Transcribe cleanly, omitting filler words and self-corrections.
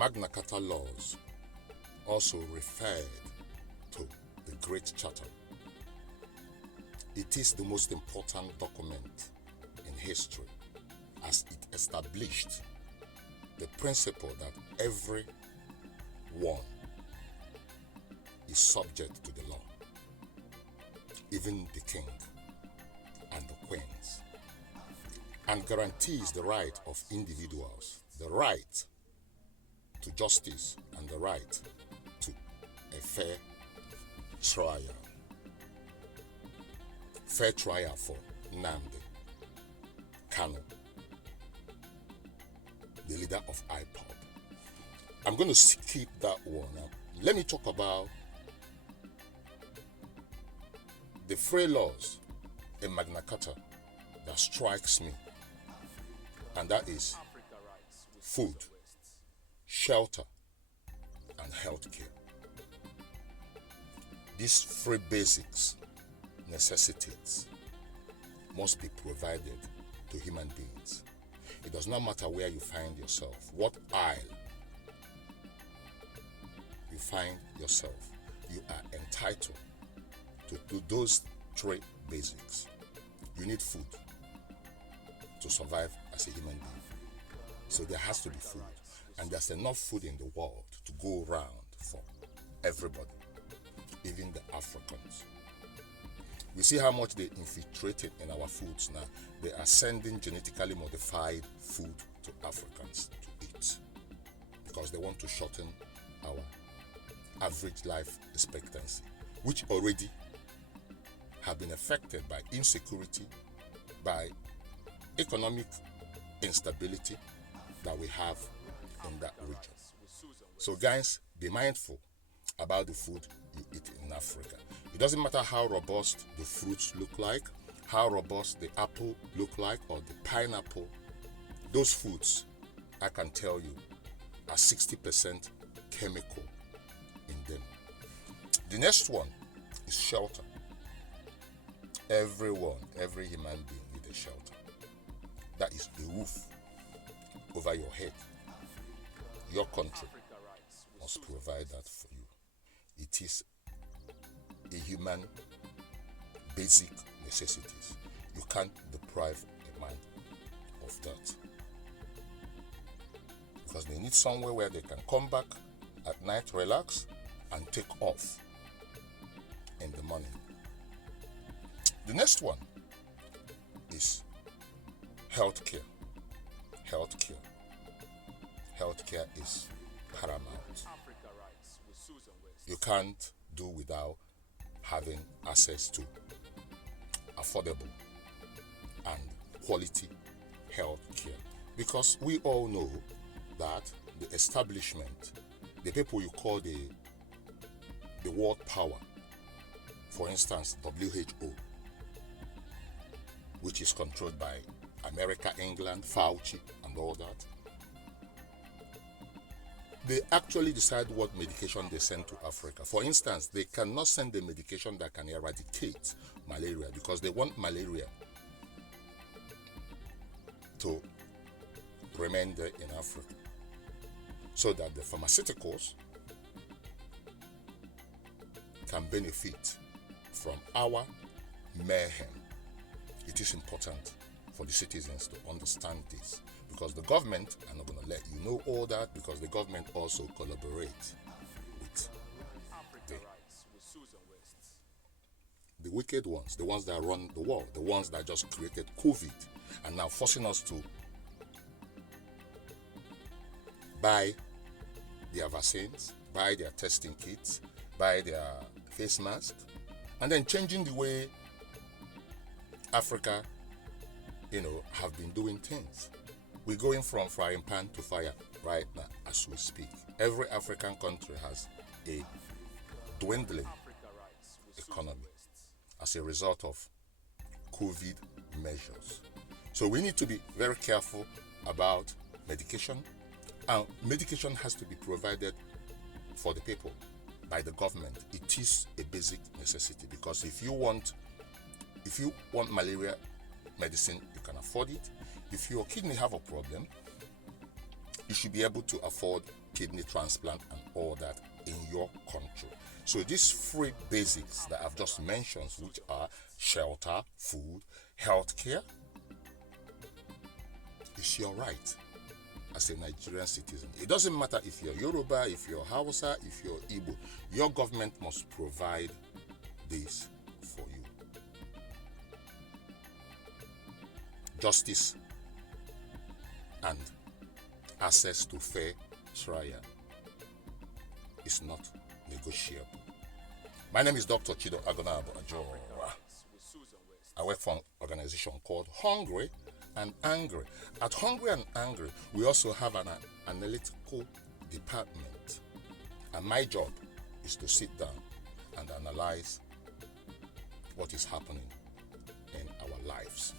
Magna Carta laws, also referred to the Great Charter. It is the most important document in history as it established the principle that every one is subject to the law, even the king and the queens, and guarantees the right of individuals, the right to justice and the right to a fair trial. Fair trial for Nnamdi Kanu, the leader of IPOB. I'm going to skip that one. Now, let me talk about the three laws in Magna Carta that strikes me, and that is food, shelter, and healthcare. These three basics necessities must be provided to human beings. It does not matter where you find yourself, what aisle you find yourself, you are entitled to do those three basics. You need food to survive as a human being. So there has to be food. And there's enough food in the world to go around for everybody, even the Africans. We see how much they infiltrated in our foods now. They are sending genetically modified food to Africans to eat because they want to shorten our average life expectancy, which already have been affected by insecurity, by economic instability that we have in that region. So guys, be mindful about the food you eat in Africa. It doesn't matter how robust the fruits look like, how robust the apple look like, or the pineapple. Those foods, I can tell you, are 60% chemical in them. The next one is shelter. Everyone, every human being needs a shelter. That is the roof over your head. Your country must provide that for you. It is a human basic necessities. You can't deprive a man of that. Because they need somewhere where they can come back at night, relax, and take off in the morning. The next one is healthcare. Healthcare. Healthcare is paramount. You can't do without having access to affordable and quality health care. Because we all know that the establishment, the people you call the world power, for instance, WHO, which is controlled by America, England, Fauci, and all that, they actually decide what medication they send to Africa. For instance, they cannot send the medication that can eradicate malaria because they want malaria to remain there in Africa so that the pharmaceuticals can benefit from our mayhem. It is important for the citizens to understand this, because the government are not going to let you know all that, because the government also collaborates with the wicked ones, the ones that run the world, the ones that just created COVID and now forcing us to buy their vaccines, buy their testing kits, buy their face masks, and then changing the way Africa, have been doing things. We're going from frying pan to fire right now as we speak. Every African country has a dwindling economy as a result of COVID measures. So we need to be very careful about medication, and medication has to be provided for the people by the government. It is a basic necessity, because if you want malaria medicine, you can afford it. If your kidney have a problem, you should be able to afford kidney transplant and all that in your country. So these free basics that I've just mentioned, which are shelter, food, healthcare, is your right as a Nigerian citizen. It doesn't matter if you're Yoruba, if you're Hausa, if you're Igbo, your government must provide this for you. Justice and access to fair trial is not negotiable. My name is Dr. Chido Agonabo Ajora. I work for an organization called Hungry and Angry. At Hungry and Angry, we also have an analytical department. And my job is to sit down and analyze what is happening in our lives.